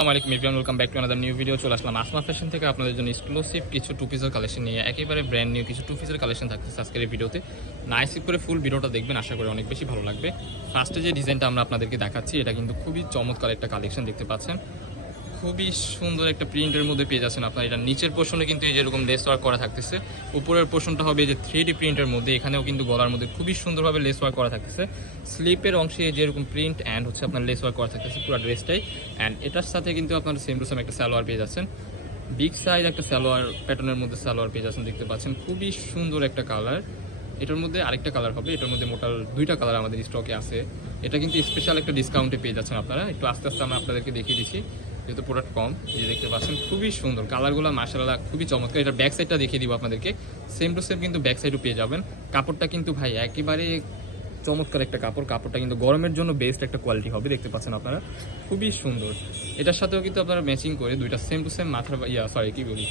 আসসালামু আলাইকুম everyone welcome back to another new video চলে আসলাম আসমা ফ্যাশন থেকে আপনাদের জন্য এক্সক্লুসিভ কিছু টু পিসের কালেকশন নিয়ে। একেবারে ব্র্যান্ড নিউ কিছু টু পিসের কালেকশন থাকছে আজকের এই ভিডিওতে নাইস করে ফুল ভিডিওটা দেখবেন, আশা করি অনেক বেশি ভালো লাগবে। ফার্স্টে যে ডিজাইনটা আমরা আপনাদেরকে দেখাচ্ছি, এটা কিন্তু খুবই চমৎকার একটা কালেকশন দেখতে পাচ্ছেন। খুবই সুন্দর একটা প্রিন্টের মধ্যে পেয়ে যাচ্ছেন আপনার। এটা নিচের পোর্শনে কিন্তু এই যেরকম লেস ওয়ার্ক করা থাকতেছে, উপরের পোর্শনটা হবে যে থ্রি ডি প্রিন্টের মধ্যে, এখানেও কিন্তু গলার মধ্যে খুবই সুন্দরভাবে লেস ওয়ার্ক করা থাকতেছে। স্লিপের অংশে যেরকম প্রিন্ট অ্যান্ড হচ্ছে আপনার লেস ওয়ার্ক করা থাকতেছে পুরো ড্রেসটাই অ্যান্ড এটার সাথে কিন্তু আপনার সেম টু সেম একটা সালোয়ার পেয়ে যাচ্ছেন। বিগ সাইজ একটা সালোয়ার প্যাটার্নের মধ্যে সালোয়ার পেয়ে যাচ্ছেন দেখতে পাচ্ছেন। খুবই সুন্দর একটা কালার এটার মধ্যে আরেকটা কালার হবে, এটার মধ্যে মোটাল দুইটা কালার আমাদের স্টকে আছে। এটা কিন্তু স্পেশাল একটা ডিসকাউন্টে পেয়ে যাচ্ছেন আপনারা। একটু আস্তে আস্তে আমরা আপনাদেরকে দেখিয়ে দিচ্ছি। যেহেতু প্রোডাক্ট কম যে দেখতে পাচ্ছেন, খুবই সুন্দর। কালারগুলো মার্শাল্লাহ খুবই চমৎকার। এটা ব্যাক সাইডটা দেখিয়ে দিব আপনাদেরকে। সেম টু সেম কিন্তু ব্যাক সাইডও পেয়ে যাবেন। কাপড়টা কিন্তু ভাই একেবারে চমৎকার একটা কাপড়। কাপড়টা কিন্তু গরমের জন্য বেস্ট একটা কোয়ালিটি হবে, দেখতে পাচ্ছেন আপনারা। খুবই সুন্দর। এটার সাথেও কিন্তু আপনারা ম্যাচিং করে দুইটা সেম টু সেম মাথার ইয়া সরি কি বলি?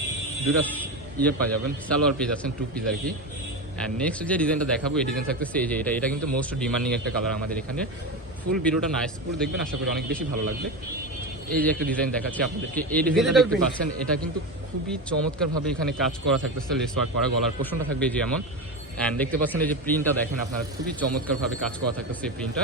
দুইটা ইয়ে পাওয়া যাবেন, সালোয়ার পেয়ে যাচ্ছেন টু পিস আর কি অ্যান্ড নেক্সট যে ডিজাইনটা দেখাবো, এই ডিজাইন থাকতেছে এই যে এটা। এটা কিন্তু মোস্ট ডিমান্ডিং একটা কালার আমাদের এখানে। ফুল ভিডিওটা নাইস করে দেখবেন, আশা করি অনেক বেশি ভালো লাগবে। এই যে একটা ডিজাইন দেখাচ্ছি আপনাদেরকে এই ডিজাইনটা দেখতে। পাচ্ছেন এটা কিন্তু খুবই চমৎকারভাবে এখানে কাজ করা থাকতেছে লেস ওয়ার্ক করা গলার পোষণটা থাকবে যেমন অ্যান্ড দেখতে পাচ্ছেন এই যে প্রিন্টটা দেখেন আপনারা, খুবই চমৎকার ভাবে কাজ করা থাকতেছে এই প্রিন্টটা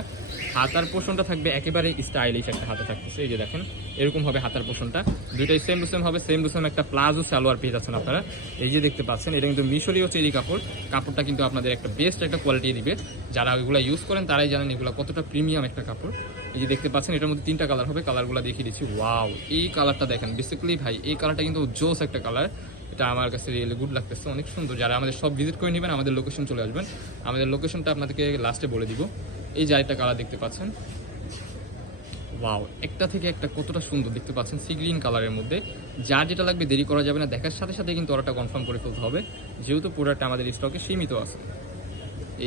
হাতার পোষণটা থাকবে একেবারে স্টাইলিশ একটা হাতে থাকতেছে, এই যে দেখেন, এরকম হবে হাতার পোষণটা দুইটাই সেম টু সেম হবে সেম টু সেম একটা প্লাজো সালোয়ার পেয়ে যাচ্ছেন আপনারা। এই যে দেখতে পাচ্ছেন, এটা কিন্তু মিশরীয় চেরি কাপড়। কাপড়টা কিন্তু আপনাদের একটা বেস্ট একটা কোয়ালিটি দিবে। যারা এগুলো ইউজ করেন, তারাই জানেন এগুলো কতটা প্রিমিয়াম একটা কাপড়। এই যে দেখতে পাচ্ছেন, এটার মধ্যে তিনটা কালার হবে। কালারগুলো দেখিয়ে দিচ্ছি। ওয়াও এই কালারটা দেখেন বেসিক্যালি ভাই, এই কালারটা কিন্তু জোস একটা কালার এটা আমার কাছে রিয়েলি গুড লাগতেছে। অনেক সুন্দর। যারা আমাদের সব ভিজিট করে নেবেন, আমাদের লোকেশন চলে আসবেন। আমাদের লোকেশনটা আপনাদেরকে লাস্টে বলে দিব। এই জায়গাটা কালার দেখতে পাচ্ছেন। ওয়াও একটা থেকে একটা কতটা সুন্দর দেখতে পাচ্ছেন সি গ্রিন কালারের মধ্যে। যার যেটা লাগবে দেরি করা যাবে না। দেখার সাথে সাথে কিন্তু অর্ডারটা কনফার্ম করে ফেলতে হবে। যেহেতু প্রোডাক্ট আমাদের স্টকে সীমিত আছে।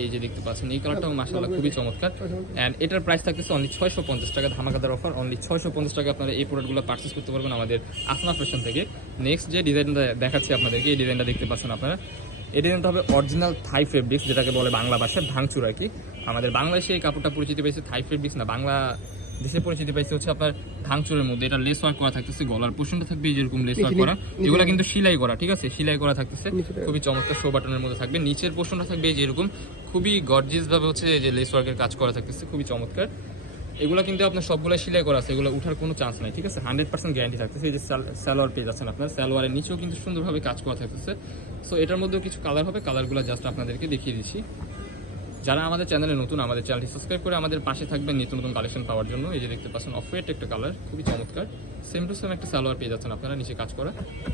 এই যে দেখতে পাচ্ছেন, এই কালারটাও মাসাল্লাহ খুবই চমৎকার। অ্যান্ড এটার প্রাইস থাকতেছে অনলি ছয়শো পঞ্চাশ টাকা, ধামাকাদার অফার অনলি ছয়শো পঞ্চাশ টাকা আপনারা এই প্রোডাক্টগুলো পার্চেস করতে পারবেন আমাদের আসনা ফ্যাশন থেকে। নেক্সট যে ডিজাইনটা দেখাচ্ছি আপনাদেরকে, এই ডিজাইনটা দেখতে পাচ্ছেন আপনারা। এই ডিজাইনটা হবে অরিজিনাল থাই ফেব্রিক্স যেটাকে বলে বাংলা ভাষায় ভাঙচুর আর কি। আমাদের বাংলাদেশে এই কাপড়টা পরিচিতি পেয়েছে থাই ফেব্রিক্স না, বাংলা দেশে পরিচিতি পাইছে হচ্ছে আপনার ভাঙচুরের মধ্যে। এটা লেস ওয়ার্ক করা থাকতেছে গলার পোর্শনটা থাকবে যেরকম লেস ওয়ার্ক করা। এগুলো কিন্তু সেলাই করা ঠিক আছে? সেলাই করা থাকতেছে। খুবই চমৎকার শো বাটনের মধ্যে থাকবে। নিচের পোর্শনটা থাকবে যেরকম খুবই গর্জিয়াস ভাবে হচ্ছে যে লেস ওয়ার্কের কাজ করা থাকতেছে খুবই চমৎকার। এগুলো কিন্তু আপনার সবগুলো সেলাই করা আছে এগুলো উঠার কোনো চান্স নাই ঠিক আছে? হান্ড্রেড পার্সেন্ট গ্যারান্টি থাকতেছে। এই যে সালোয়ার পেয়ে যাচ্ছেন আপনার। সালোয়ারের নিচেও কিন্তু সুন্দরভাবে কাজ করা থাকতেছে। সো এটার মধ্যেও কিছু কালার হবে। কালারগুলো জাস্ট আপনাদেরকে দেখিয়ে দিচ্ছি। যারা আমাদের চ্যানেলে নতুন, আমাদের চ্যানেলটি সাবস্ক্রাইব করে আমাদের পাশে থাকবেন নিত্য নতুন কালেকশন পাওয়ার জন্য। এই যে দেখতে পাচ্ছেন অফ একটা কালার খুবই চমৎকার। সেম টু সেম একটা সালোয়ার পেয়ে যাচ্ছেন আপনারা, নিচে কাজ করা।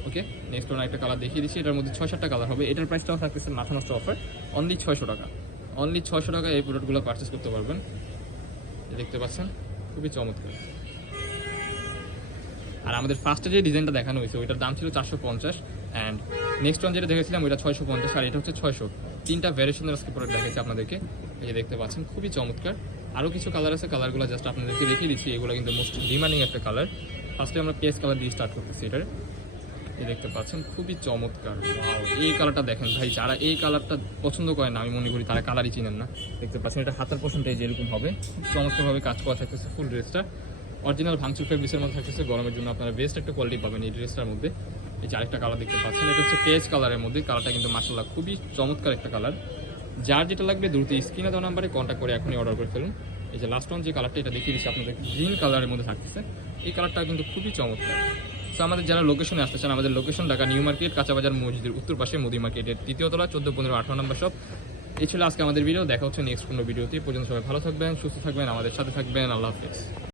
ওকে নেক্সট ওনার একটা কালার দেখিয়ে দিচ্ছি, এটার মধ্যে ছয় সাতটা কালার হবে। এটার প্রাইসটাও থাকতেছে মাথা নষ্ট অফার অনলি ছয়শো টাকা। অনলি ছয়শো টাকা এই প্রোডাক্টগুলো পারচেস করতে পারবেন। দেখতে পাচ্ছেন, খুবই চমৎকার। আর আমাদের ফার্স্টে যে ডিজাইনটা দেখানো হয়েছে, ওইটার দাম ছিল চারশো পঞ্চাশ অ্যান্ড নেক্সট ওয়ান যেটা দেখেছিলাম, ওইটা ছয়শো পঞ্চাশ, আর এটা হচ্ছে ছয়শো। তিনটা ভ্যারিয়েশনের আজকে প্রোডাক্ট দেখাচ্ছি আপনাদেরকে। এই যে দেখতে পাচ্ছেন, খুবই চমৎকার। আরও কিছু কালার আছে কালারগুলো জাস্ট আপনাদেরকে দেখিয়ে দিচ্ছি, এগুলো কিন্তু মোস্ট ডিমান্ডিং একটা কালার ফার্স্টে আমরা পেস কালার দিয়ে স্টার্ট করতেছি এটার। এই দেখতে পাচ্ছেন, খুবই চমৎকার। এই কালারটা দেখেন ভাই, যারা এই কালারটা পছন্দ করে না আমি মনে করি তারা কালারই চিনেন না। দেখতে পাচ্ছেন, এটা হাতের পোষণটা যেরকম হবে চমৎকারভাবে কাজ করা থাকতেছে ফুল ড্রেসটা অরিজিনাল ভাঙচুর ফেব্রিক্সের মধ্যে থাকতেছে গরমের জন্য আপনারা বেস্ট একটা কোয়ালিটি পাবেন এই ড্রেসটার মধ্যে। এই যে আরেকটা কালার দেখতে পাচ্ছেন, এটা হচ্ছে পেজ কালারের মধ্যে। কালারটা কিন্তু মাসাল্লাহ খুবই চমৎকার একটা কালার যার যেটা লাগবে দ্রুত স্ক্রিনে দেওয়া নাম্বারে কন্ট্যাক্ট করে এখনই অর্ডার করে ফেলুন। এই যে লাস্ট ওয়ান যে কালারটা এটা দেখিয়ে দিচ্ছি, আপনাদের গ্রিন কালারের মধ্যে থাকতেছে। এই কালারটা কিন্তু খুবই চমৎকার। সো আমাদের যারা লোকেশনে আসতে চান, আমাদের লোকেশন ঢাকা নিউ মার্কেট, কাঁচাবাজার, মসজিদের উত্তর পাশে মোদি মার্কেটের তৃতীয় তলা, চোদ্দ, পনেরো, আঠারো নম্বর সব এই ছিল আজকে আমাদের ভিডিও দেখা হচ্ছে নেক্সট কোনো ভিডিওতে পর্যন্ত সবাই ভালো থাকবেন, সুস্থ থাকবেন, আমাদের সাথে থাকবেন। আল্লাহ হাফেজ।